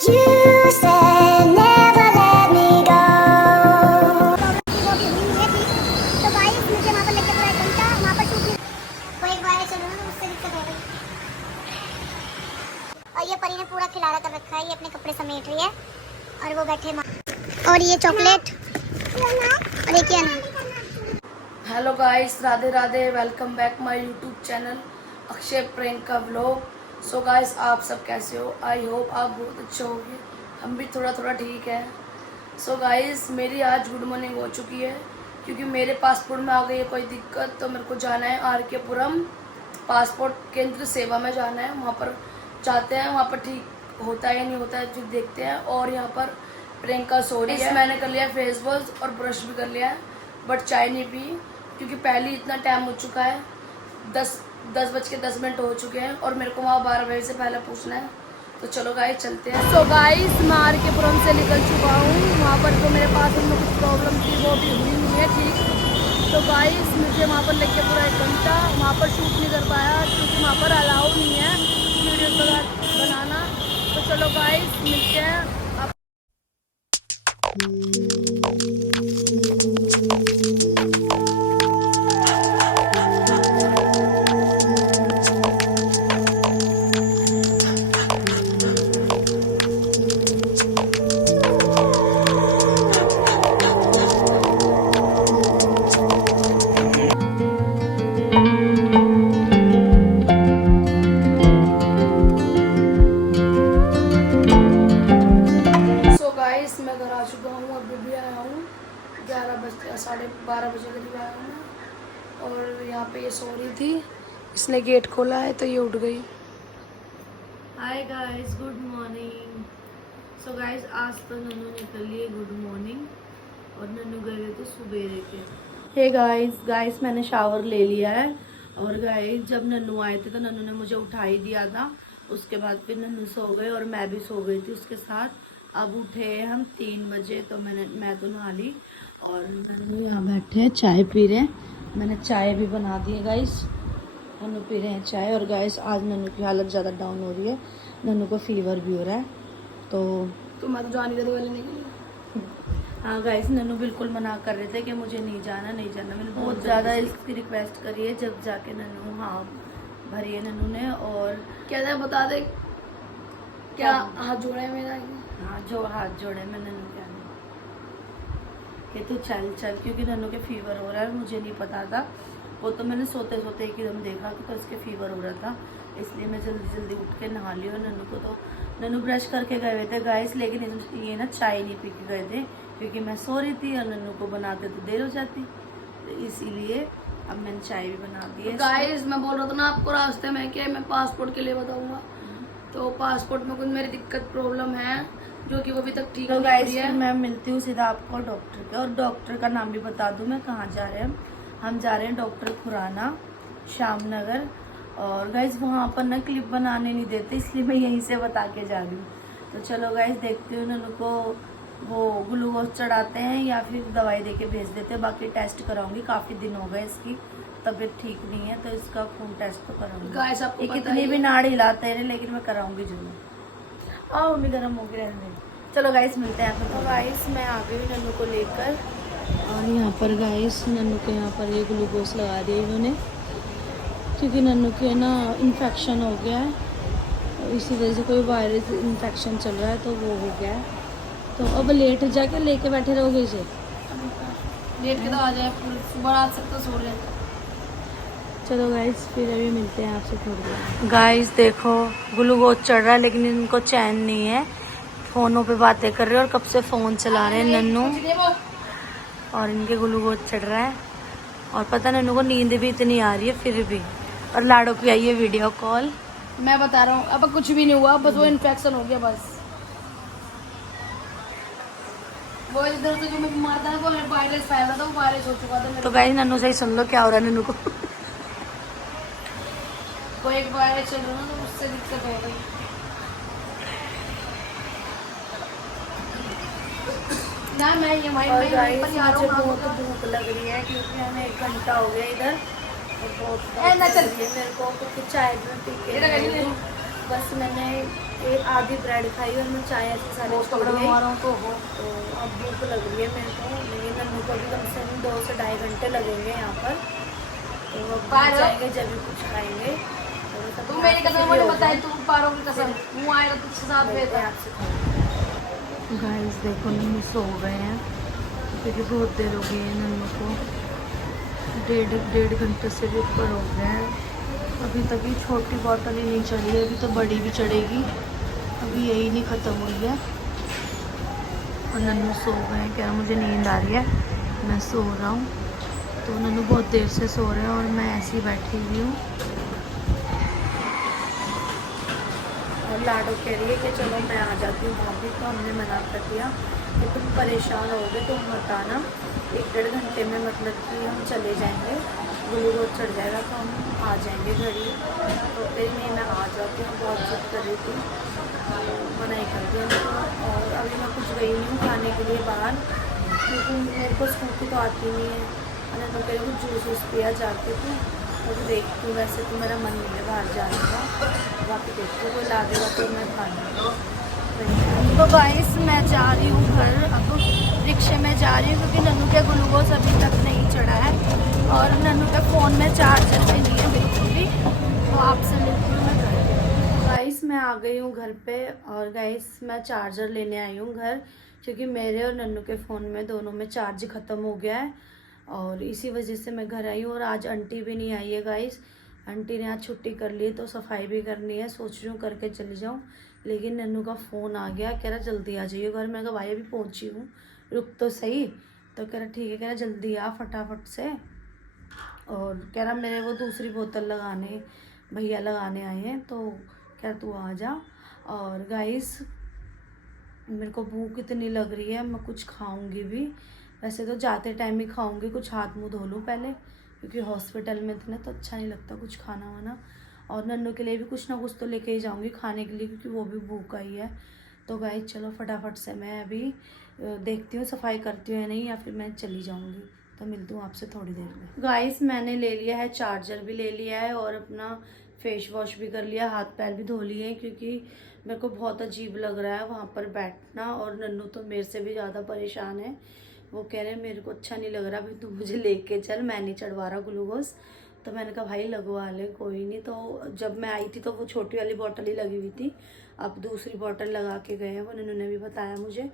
You said never let me go. तो guys मुझे वहाँ पर लेके पूरा 1 घंटा वहाँ पर शूट कोई एक बार चलो ना उससे दिक्कत हो गई। और ये परी ने पूरा खिलारा कर रखा है, ये अपने कपड़े समेट रही है और वो बैठे माँ। और ये चॉकलेट और ये क्या ना। Hello guys, Radhe Radhe, welcome back my YouTube channel Akshay Priyanka vlog. So guys, आप सब कैसे हो? आई होप आप बहुत अच्छे होंगे। हम भी थोड़ा थोड़ा ठीक है। सो गाइस, मेरी आज गुड मॉर्निंग हो चुकी है क्योंकि मेरे पासपोर्ट में आ गई है कोई दिक्कत, तो मेरे को जाना है आर.के. पुरम पासपोर्ट केंद्र सेवा में जाना है। वहाँ पर जाते हैं, वहाँ पर ठीक होता है या नहीं होता है जो देखते हैं। और यहाँ पर प्रियंका सो रही है। मैंने कर लिया फेस वॉश और ब्रश भी कर लिया है, बट चाय नहीं पी क्योंकि पहले इतना टाइम हो चुका है। 10:10 हो चुके हैं और मेरे को वहाँ 12 बजे से पहले पूछना है। तो चलो गाइस चलते हैं। सो गाइस, मैं आर.के. पुरम से निकल चुका हूँ। वहाँ पर जो मेरे पास उनमें कुछ प्रॉब्लम थी वो भी हुई नहीं है ठीक। तो गाइस, मुझे वहाँ पर लेके पूरा 1 घंटा वहाँ पर शूट नहीं कर पाया क्योंकि वहाँ पर अलाउ नहीं है वीडियो बनाना। तो चलो गाइस मिलते हैं। मैं घर आ चुका हूँ, अभी भी आया हूँ 12:30 बजे करीब आया हूँ। और यहाँ पे ये सो रही थी, इसने गेट खोला है तो ये उठ गई। Hi guys, good morning. So guys, आज तो नन्नू निकल लिए गुड मॉर्निंग और नन्नू गए थे सुबेरे के। हे गाइस मैंने शावर ले लिया है। और गाइस, जब नन्नू आए थे तो नन्नू ने मुझे उठा ही दिया था। उसके बाद फिर नन्नू सो गए और मैं भी सो गई थी उसके साथ। अब उठे हम 3 बजे, तो मैं तो नहा ली और नन्नू यहाँ बैठे हैं चाय पी रहे हैं। मैंने चाय भी बना दी है गाइस, नन्नू पी रहे हैं चाय। और गाइस, आज नन्नू की हालत ज़्यादा डाउन हो रही है, नन्नू को फीवर भी हो रहा है। तो मैं तो जानी वाले नहीं गई। हाँ गाइस, नन्नू बिल्कुल मना कर रहे थे कि मुझे नहीं जाना नहीं जाना। मैंने बहुत ज़्यादा इसकी रिक्वेस्ट करी है, जब जाके नन्नू हाँ भरी है नन्नू ने। और क्या था बता दे, क्या हाथ जोड़ा है मेरा? हाँ, जो हाथ जोड़े मैं नन्नू क्या कि तू चल चल, क्योंकि नन्नू के फीवर हो रहा है। मुझे नहीं पता था, वो तो मैंने सोते सोते एकदम देखा कि तो उसके फीवर हो रहा था, इसलिए मैं जल्दी जल्दी उठ के नहा ली। और नन्नू को तो नन्नू ब्रश करके गए हुए थे गाइस, लेकिन ये ना चाय नहीं पी के गए थे क्योंकि मैं सो रही थी और नन्नू को बनाते तो देर हो जाती, तो इसीलिए अब मैंने चाय भी बना दी है। गाइस, मैं बोल रहा था ना आपको रास्ते में कि मैं पासपोर्ट के लिए बताऊंगा। तो पासपोर्ट में कुछ मेरी दिक्कत प्रॉब्लम है जो कि वो अभी तक ठीक तो नहीं हुई है। गाइस, मैं मिलती हूँ सीधा आपको डॉक्टर के, और डॉक्टर का नाम भी बता दूँ मैं कहाँ जा रहे हैं। हम जा रहे हैं डॉक्टर खुराना, श्याम नगर। और गाइस, वहाँ पर ना क्लिप बनाने नहीं देते, इसलिए मैं यहीं से बता के जा रही हूँ। तो चलो गाइस, देखती हूँ नन्नू को वो ग्लूकोज चढ़ाते हैं या फिर दवाई दे के भेज देते हैं। बाकी टेस्ट कराऊंगी, काफ़ी दिन हो गए इसकी तबीयत ठीक नहीं है, तो इसका खून टेस्ट तो कराऊंगी। गाइस, आपको कितनी भी नाड़ हिलाते रहे, लेकिन मैं कराऊंगी जरूर। आओ मम्मी, गर्म हो गई रहने। चलो गाइस, मिलते हैं। तो गाइस, मैं आ गई नन्नू को लेकर, और यहाँ पर गाइस नन्नू के यहाँ पर ये ग्लूकोज लगा दिया इन्होंने, क्योंकि नन्नू के ना इन्फेक्शन हो गया है, तो इसी वजह से कोई वायरस इन्फेक्शन चल रहा है, तो वो हो गया है। तो अब लेट जाके लेके बैठे रहोगे इसे? लेट के तो आ जाए, सुबह रात तक तो सो रहे। चलो गाइस, फिर अभी मिलते हैं आपसे थोड़ी देर। गाइस देखो, ग्लूकोज चढ़ रहा है लेकिन इनको चैन नहीं है, फ़ोनों पे बातें कर रहे हैं और कब से फ़ोन चला रहे हैं नन्नू, और इनके ग्लूकोज चढ़ रहा है। और पता नन्नू को नींद भी इतनी आ रही है फिर भी, और लाडो की आई है वीडियो कॉल। मैं बता रहा हूँ, अब कुछ भी नहीं हुआ, बस वो इन्फेक्शन हो गया बस। वो इधर से जो मैं बीमार था वो वायरस फैला था, वो वायरस हो चुका था। तो गाइस, नन्नू से ही सुन लो क्या हो रहा है नन्नू को। कोई एक वायरस चल रहा है ना, तो उससे दिक्कत हो गई। ना मैं ये मुझे बहुत भूख लग रही है क्योंकि हमें 1 घंटा हो गया इधर, और बहुत मेरे को कुछ चाय भी पी के बस मैंने एक आधी ब्रेड खाई और मैं चाय ऐसे सारे छोड़ गई। तो तो अब भूख लग रही है मेरे को, लेकिन नन्नू को भी कम से कम 2 से ढाई घंटे लगेंगे यहाँ पर। तो अब बाहर जाएंगे जब भी कुछ खाएंगे। तो तू मेरी कसम मुझे बताई, तू पारों की कसम मुँह आएगा तुझसे साथ में आपसे। गाइस देखो नन्नू सो गए हैं क्योंकि बहुत देर हो गई है नन्नू को, डेढ़ घंटे से भी ऊपर हो गया है। अभी तक ये छोटी बॉटल ही नहीं चढ़ी है, अभी तो बड़ी भी चढ़ेगी, अभी यही नहीं ख़त्म हुई है। और नन्नू सो गए हैं, कह रहा मुझे नींद आ रही है, मैं सो रहा हूँ। तो नन्नू बहुत देर से सो रहे हैं और मैं ऐसे ही बैठी हुई हूँ। और लाडो कह रही है कि चलो मैं आ जाती हूँ भाभी, तो हमने मना कर दिया कि तुम परेशान होगे तो मत आना, 1-1.5 घंटे में मतलब कि हम चले जाएंगे, ग्लूकोज चढ़ जाएगा तो हम आ जाएंगे घर ही। तो फिर नहीं मैं आ जाती हूँ, बहुत जिद कर रही थी, मना ही कर दिया उनको। और अभी मैं कुछ गई नहीं हूँ खाने के लिए बाहर, क्योंकि मेरे को स्कूटी तो आती नहीं है। मैंने तो कह रही कुछ जूस पिया जाके थी, तो देखती हूँ, वैसे तो मेरा मन नहीं है बाहर जाने का, बाकी देखती हूँ कोई ला देगा तो मैं खा लूँगी। तो गाइस मैं जा रही हूँ घर, अब रिक्शे में जा रही हूँ क्योंकि नन्नू के ग्लूकोज अभी तक नहीं चढ़ा है और नन्नू के फ़ोन में चार्जर भी नहीं है बिल्कुल भी। तो आपसे मिलती हूँ मैं घर। गाइस मैं आ गई हूँ घर पे और गाइस मैं चार्जर लेने आई हूँ घर, क्योंकि मेरे और नन्नू के फ़ोन में दोनों में चार्ज ख़त्म हो गया है और इसी वजह से मैं घर आई हूँ। और आज आंटी भी नहीं आई है गाइस, आंटी ने आज छुट्टी कर ली, तो सफाई भी करनी है, सोच रही हूँ करके चली जाऊँ। लेकिन नन्नू का फ़ोन आ गया, कह रहा जल्दी आ जाइए घर। मैं कहा भाई अभी पहुँची हूँ, रुक तो सही। तो कह रहा ठीक है, कह रहा जल्दी आ फटाफट से। और कह रहा मेरे वो दूसरी बोतल लगाने भैया लगाने आए हैं, तो कह रहा तू आ जा। और गाइस मेरे को भूख इतनी लग रही है, मैं कुछ खाऊंगी भी, वैसे तो जाते टाइम ही खाऊंगी, कुछ हाथ मुँह धो लूँ पहले, क्योंकि हॉस्पिटल में थे ना तो अच्छा नहीं लगता कुछ खाना वाना। और नन्नू के लिए भी कुछ ना कुछ तो लेके ही जाऊंगी खाने के लिए, क्योंकि वो भी भूखा ही है। तो गाइस चलो फटाफट से मैं अभी देखती हूँ सफाई करती हूँ या नहीं, या फिर मैं चली जाऊँगी। तो मिलती हूँ आपसे थोड़ी देर में। गाइस मैंने ले लिया है, चार्जर भी ले लिया है और अपना फेस वॉश भी कर लिया, हाथ पैर भी धो लिए, क्योंकि मेरे को बहुत अजीब लग रहा है वहाँ पर बैठना। और नन्नू तो मेरे से भी ज़्यादा परेशान है, वो कह रहे हैं मेरे को अच्छा नहीं लग रहा, भाई तू मुझे लेके चल, मैं नहीं चढ़वा रहा ग्लूकोज। तो मैंने कहा भाई लगवा ले कोई नहीं। तो जब मैं आई थी तो वो छोटी वाली बोतल ही लगी हुई थी, अब दूसरी बोतल लगा के गए हैं, वो नन्नू ने भी बताया मुझे।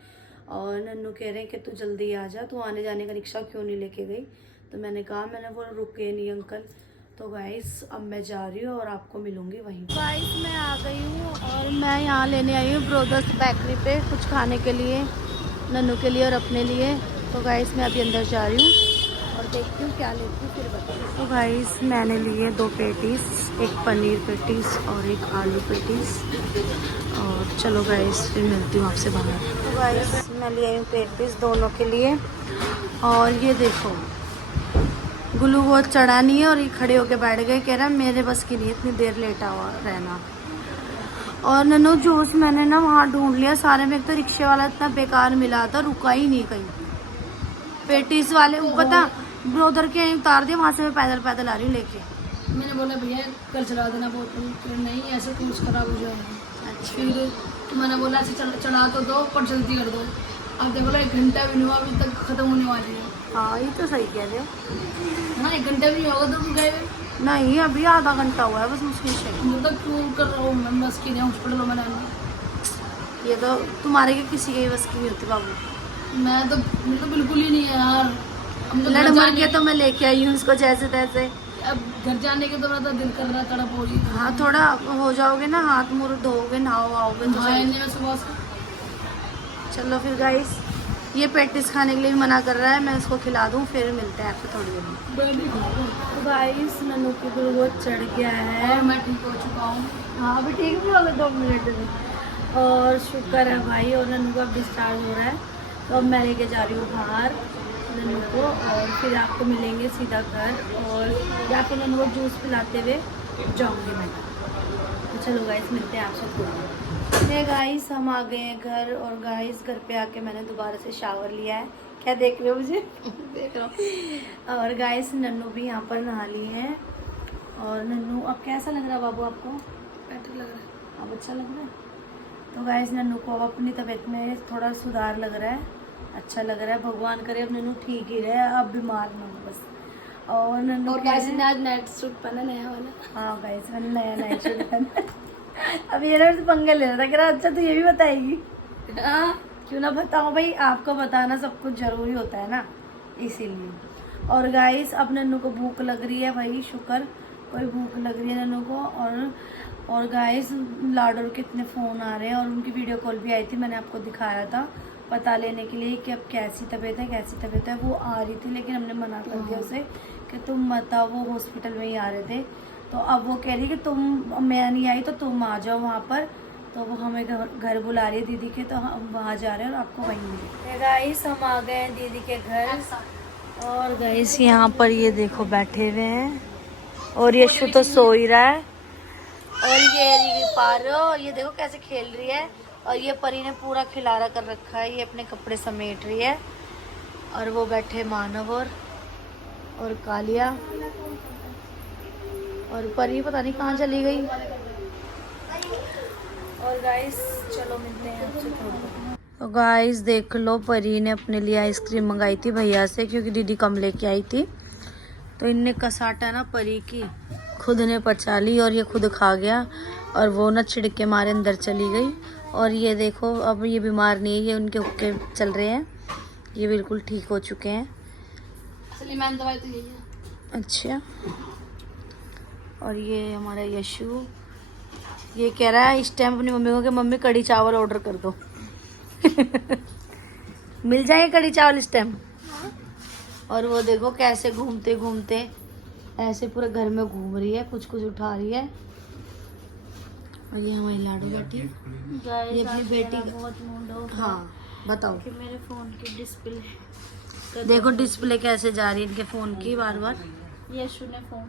और नन्नू कह रहे हैं कि तू जल्दी आ जा, तू आने जाने का रिक्शा क्यों नहीं लेके गई। तो मैंने कहा मैंने वो रुके नहीं अंकल। तो गाइस अब मैं जा रही हूँ और आपको मिलूंगी वहीं। गाइस मैं आ गई हूँ और मैं यहाँ लेने आई हूँ ब्रोदर्स बेकरी पे कुछ खाने के लिए, नन्नू के लिए और अपने लिए। तो गाइस मैं अभी अंदर जा रही हूँ और देखती हूँ क्या लेती हूँ फिर बताऊँ। तो गाइस मैंने लिए 2 पेटीज, एक पनीर पेटीज और एक आलू पेटीज। और चलो गाइस फिर मिलती हूँ आपसे बाहर। तो गाइस मैं ले आई हूँ पेटीज दोनों के लिए। और ये देखो ग्लूकोज चढ़ा नहीं है और ये खड़े होके बैठ गए, कह रहा मेरे बस की नहीं इतनी देर लेटा हुआ रहना। और नन्नू जूस मैंने ना वहाँ ढूंढ लिया सारे में, एक तो रिक्शे वाला इतना बेकार मिला था, रुका ही नहीं कहीं। पेटीज वाले पता ब्रोदर के उतार दिया, वहाँ से मैं पैदल पैदल आ रही हूँ लेके। मैंने बोला भैया कल चला देना बोतल, फिर नहीं ऐसे कोर्स खराब हो जाएगा। अच्छा फिर मैंने बोला ऐसे चढ़ा तो दो पर जल्दी कर दो। अब देखो 1 घंटा भी नहीं हुआ, अभी तक खत्म होने वाली है। हाँ ये तो सही कह रहे हो। हाँ 1 घंटा भी नहीं होगा तो गए नहीं अभी आधा घंटा हुआ है बस मुश्किल से। मतलब क्यों कर रहा हूँ मैं, बस की नहीं हॉस्पिटल में रहना। ये तो तुम्हारे के किसी के बस की नहीं होती बाबू। मैं तो मेरे तो बिल्कुल ही नहीं है यार। हम तो लड़ मर के तो मैं लेके आई हूँ उसको जैसे तैसे। अब घर जाने के तो मेरा तो दिल कर रहा है, तड़प हो रही है। हाँ थोड़ा हो जाओगे ना, हाथ मुँह धोओगे नहाओ आओगे तो भाई सही। ने सुबह से चलो फिर गाइस ये पेटिस खाने के लिए भी मना कर रहा है, मैं इसको खिला दूँ फिर मिलते हैं आपको थोड़ी देर में। मैं नहीं खाऊंगा। तो गाइस नन्नू की ग्लूकोज चढ़ गया है और मैं ठीक हो चुका हूँ। हाँ अभी ठीक भी हो गए 2 मिनट में। और शुक्र है भाई, और नन्नू का डिस्चार्ज हो रहा है। तो अब मैं लेके जा रही हूँ बाहर नन्नू को, और फिर आपको मिलेंगे सीधा घर, और या फिर नन्नू को जूस पिलाते हुए जाऊँगी मैं। तो चलो गाइस मिलते हैं आपसे थोड़ी। ये गाइस हम आ गए हैं घर, और गाइस घर पे आके मैंने दोबारा से शावर लिया है। क्या देख रहे हो मुझे? देख रहा हूँ। और गाइस नन्नू भी यहाँ पर नहा ली है। और नन्नू अब कैसा लग रहा है बाबू आपको? बेटर लग रहा है। अब अच्छा लग रहा है? तो गाइस नन्नू को अब अपनी तबीयत में थोड़ा सुधार लग रहा है, अच्छा लग रहा है। भगवान करे अब नन्नू ठीक ही रहे, अब बीमार ना हो बस। और नन्नू और गाइस ने आज नाइट सूट पहना नया वाला। हाँ गाइस मैंने नया नाइट सूट पहना। अब ये ना पंगे ले रहा था, कह रहा अच्छा तो ये भी बताएगी। हाँ क्यों ना बताओ भाई, आपको बताना सब कुछ जरूरी होता है ना, इसीलिए। और गाइस अब नन्नू को भूख लग रही है, भाई शुक्र कोई भूख लग रही है नन्नू को। और गाइस लाडो के इतने फ़ोन आ रहे हैं, और उनकी वीडियो कॉल भी आई थी, मैंने आपको दिखाया था पता लेने के लिए कि अब कैसी तबीयत है। वो आ रही थी लेकिन हमने मना कर दिया उसे कि तुम मत आओ, वो हॉस्पिटल में ही आ रहे थे। तो अब वो कह रही कि मैं नहीं आई तो तुम आ जाओ वहाँ पर। तो वो हमें घर बुला रही है दीदी के, तो हम वहाँ जा रहे हैं और आपको वहीं मिले। गाइस हम आ गए हैं दीदी के घर, और गाइस यहाँ पर ये देखो बैठे हुए हैं, और यशु तो सो ही रहा है, और ये पारो ये देखो कैसे खेल रही है, और ये परी ने पूरा खिलारा कर रखा है, ये अपने कपड़े समेट रही है। और वो बैठे मानव और कालिया, और परी पता नहीं कहाँ चली गई। और गाइस चलो मिलते हैं आपसे थोड़ी। तो गाइस देख लो, परी ने अपने लिए आइसक्रीम मंगाई थी भैया से, क्योंकि दीदी कम लेके आई थी। तो इनने कसाटा ना परी की खुद ने पचा ली, और ये खुद खा गया, और वो ना छिड़के मारे अंदर चली गई। और ये देखो अब ये बीमार नहीं है, ये उनके हुक्के चल रहे हैं, ये बिल्कुल ठीक हो चुके हैं। सलीमान दवाई तो यही है। अच्छा, और ये हमारा यशु, ये कह रहा है इस टाइम अपनी मम्मी को कि मम्मी कढ़ी चावल ऑर्डर कर दो। मिल जाएंगे कढ़ी चावल इस टाइम। और वो देखो कैसे घूमते घूमते ऐसे पूरे घर में घूम रही है, कुछ उठा रही है। और ये हमारी लाडो बैठी, ये अपनी बेटी का बहुत मूड हो। हाँ बताओ कि मेरे फोन की डिस्प्ले देखो, डिस्प्ले कैसे जा रही है इनके फोन की बार बार। यशु ने फोन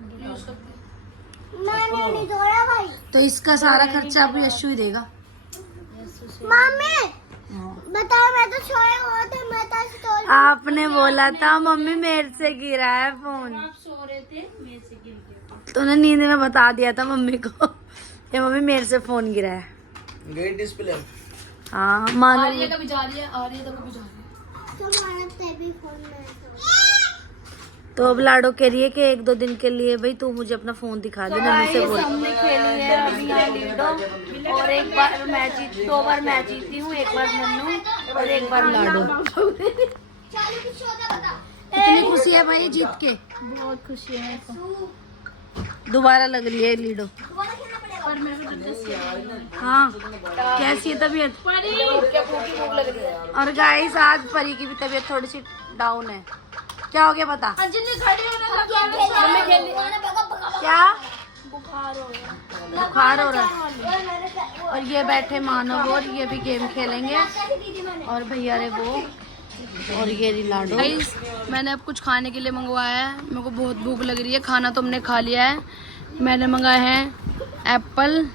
मैंने नहीं धोया भाई। तो इसका सारा खर्चा अब यशु ही देगा। मम्मी बताओ, मैं तो सोए हुआ था, मैं तो आपने बोला था मम्मी मेरे से गिरा है फोन, आप सो रहे थे, मेरे से गिर गया। तूने नींद में बता दिया था मम्मी को ये मम्मी मेरे से फोन गिरा है। गई डिस्प्ले। हाँ मानो, आ रही है कभी जा रही है, आ रही है तो कभी जा रही है। तुम्हारा भी फोन में तो अब लाडो कह रही है कि 1-2 दिन के लिए भाई तू मुझे अपना फोन दिखा दे। मम्मी से बोल। हमने खेली है अभी यहाँ लूडो, और एक बार मैं जीत, 2 बार मैं जीती हूँ, एक बार नन्नू और एक बार लाडो। कितनी खुशी है भाई जीत के? बहुत खुशी है। दोबारा लग रही है लीडो। हाँ कैसी है तबीयत? भूख लग रही है। और गाइस आज परी की भी तबीयत थोड़ी सी डाउन है। क्या हो गया पता? क्या बुखार हो रहा है। और ये बैठे मानव, और ये भी गेम खेलेंगे, और भैया रे वो, और ये लाडो। गाइस मैंने अब कुछ खाने के लिए मंगवाया है, मेरे को बहुत भूख लग रही है। खाना तो हमने खा लिया है। मैंने मंगाए हैं एप्पल,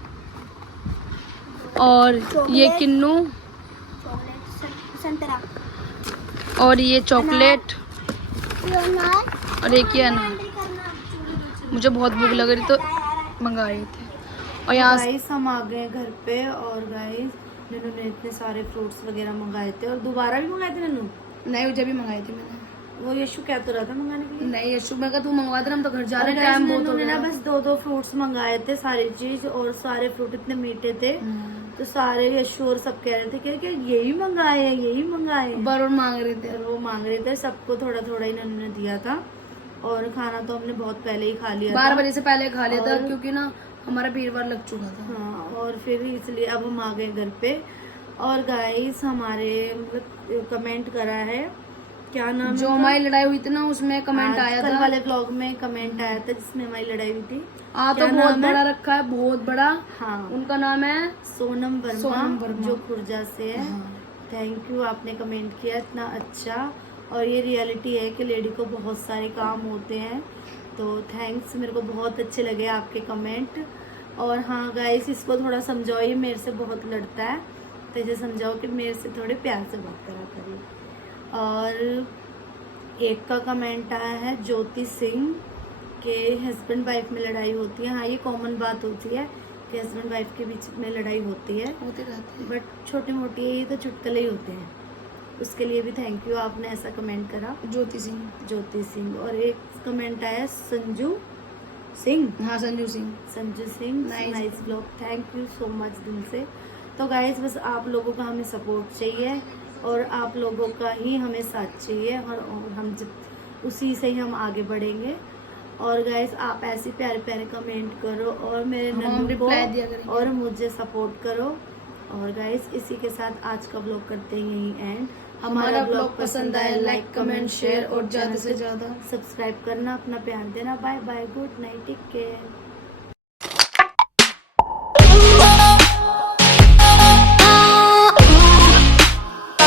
और ये किन्नू, संतरा, और ये चॉकलेट, और एक ये अनार। मुझे बहुत भूख लग रही तो मंगाए थे। और यहाँ गाइस हम आ गए घर पे, और गाइस नन्नू ने इतने सारे फ्रूट्स वगैरह मंगाए थे, और दोबारा भी मंगाए थे नन्नू। नहीं जब भी मंगाई थी मैंने। वो यशु क्या तो रहा था मंगाने के लिए। नहीं यशु मैं कहा तू मंगवा दे, हम तो घर जा और रहे हैं, guys, टाइम बहुत नन्नू हो ने गया। ना बस 2 फ्रूट्स मंगाए थे, सारी चीज, और सारे फ्रूट इतने मीठे थे। तो सारे यशु और सब कह रहे थे कि यही मंगाए। बरोड़ मांग रहे थे। और वो मांग रहे थे, सबको थोड़ा थोड़ा ही नन्नू ने दिया था। और खाना तो हमने बहुत पहले ही खा लिया 12 था। बजे से पहले खा लिया था, और- क्योंकि ना हमारा वीरवार लग चुका था। हाँ, और फिर इसलिए अब हम आ गए घर पे। और गाइस हमारे मतलब कमेंट करा है, क्या नाम जो है हमारी लड़ाई हुई थी ना उसमें कमेंट आया कल था। वाले ब्लॉग में कमेंट आया था जिसमें हमारी लड़ाई हुई थी। तो क्या बहुत नाम है? बड़ा रखा है, बहुत बड़ा। हाँ, उनका नाम है सोनम सोनम वर्मा। जो खुर्जा से है। थैंक यू, आपने कमेंट किया इतना अच्छा। और ये रियलिटी है कि लेडी को बहुत सारे काम होते हैं, तो थैंक्स, मेरे को बहुत अच्छे लगे आपके कमेंट। और हाँ गाइस, इसको थोड़ा समझाओ, ये मेरे से बहुत लड़ता है, तो इसे समझाओ कि मेरे से थोड़े प्यार से बात करा करिए। और एक का कमेंट आया है ज्योति सिंह के हस्बैंड वाइफ में लड़ाई होती है। हाँ, ये कॉमन बात होती है कि हस्बैंड वाइफ के बीच में लड़ाई होती है, होते रहते हैं। बट छोटी मोटी ये तो चुटकुले ही होते हैं। उसके लिए भी थैंक यू, आपने ऐसा कमेंट करा। ज्योति सिंह। और एक कमेंट आया संजू सिंह। हाँ, Sanju Singh. Nice blog, thank you so much दिल से। तो गाइस बस आप लोगों का हमें सपोर्ट चाहिए और आप लोगों का ही हमें साथ चाहिए, और हम जब उसी से ही हम आगे बढ़ेंगे। और गाइस आप ऐसे प्यारे प्यारे कमेंट करो और मेरे हम नन्नू को रिप्लाई दिया करेंगे। और मुझे सपोर्ट करो। और गाइस इसी के साथ आज का ब्लॉग करते हैं यही एंड। हमारा ब्लॉग पसंद आए लाइक कमेंट शेयर और ज़्यादा से ज़्यादा सब्सक्राइब करना, अपना प्यार देना। Bye bye, good night, take care.